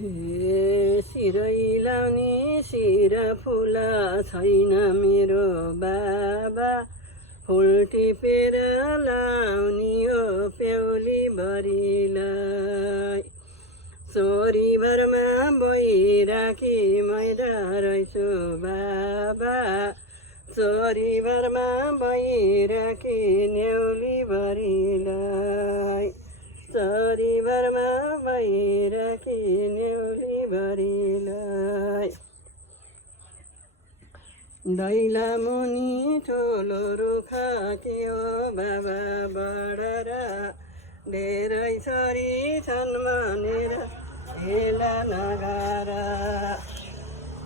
हे सिरै लाउने शिर फुल छैन मेरो बाबा, फुल टिपेर लाउने हो प्याउली भरिलाई। चोरी भरमा भइराखी मैरा रहेछु बाबा, चोरी भरमा भइराखी न्याउली भरिलाई। चोरी भरमा भइराखी न्याउली भरिलाई। दैला मुनि ठुलो रुखा के हो बाबा बढार, धेरै छोरी छन् भनेर हेला नगार।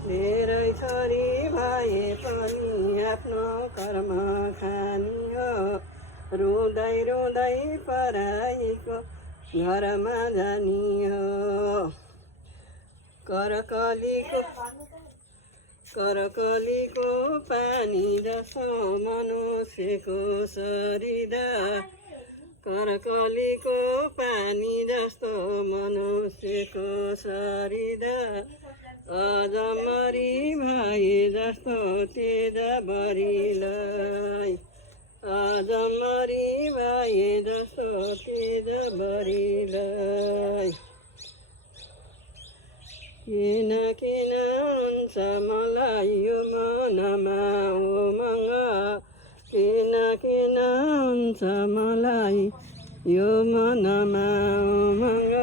धेरै छोरी भए पनि आफ्नो कर्म खानी हो, रुँदै रुँदै पराईको घरमा जानी हो। करकलीको पानी जस्तो मनुष्यको शरीर, करकलीको पानी जस्तो मनुष्यको शरीर। अझ मरी भए जस्तो तेज बरिलाई, अझ मरी भए जस्तो तेज बरिलाई। किन किन हुन्छ मलाई यो मनमा उमङ्ग, किन किन हुन्छ मलाई यो मनमा उमङ्ग।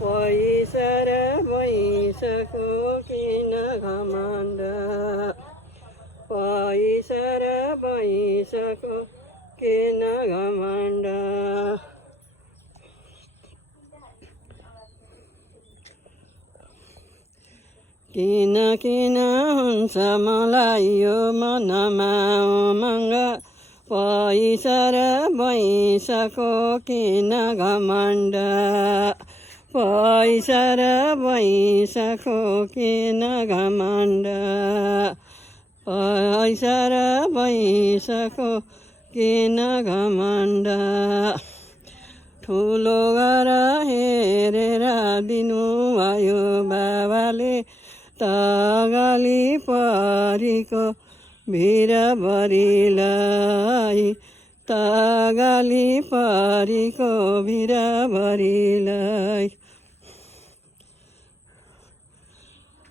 पैसा र पैसाको किन घमण्ड, पैसा र पैसाको किन घमण्ड। किन किन हुन्छ मलाई यो मनमा उमङ्ग, पैसा र पैसाको किन घमण्ड। पैसा र पैसाको किन घमण्ड, पैसा र पैसाको किन घमण्ड। ठुलो घर हेरेर दिनुभयो बाबाले, तगाली परीको भिर भरिलाई, तगाली परीको भिर भरिलाई।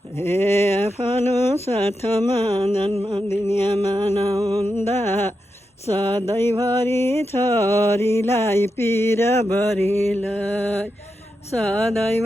हे आफ्नो साथमा जन्मदिनमा नहुँदा, सधैँभरि छोरीलाई पिर भरिलाई, सधैँ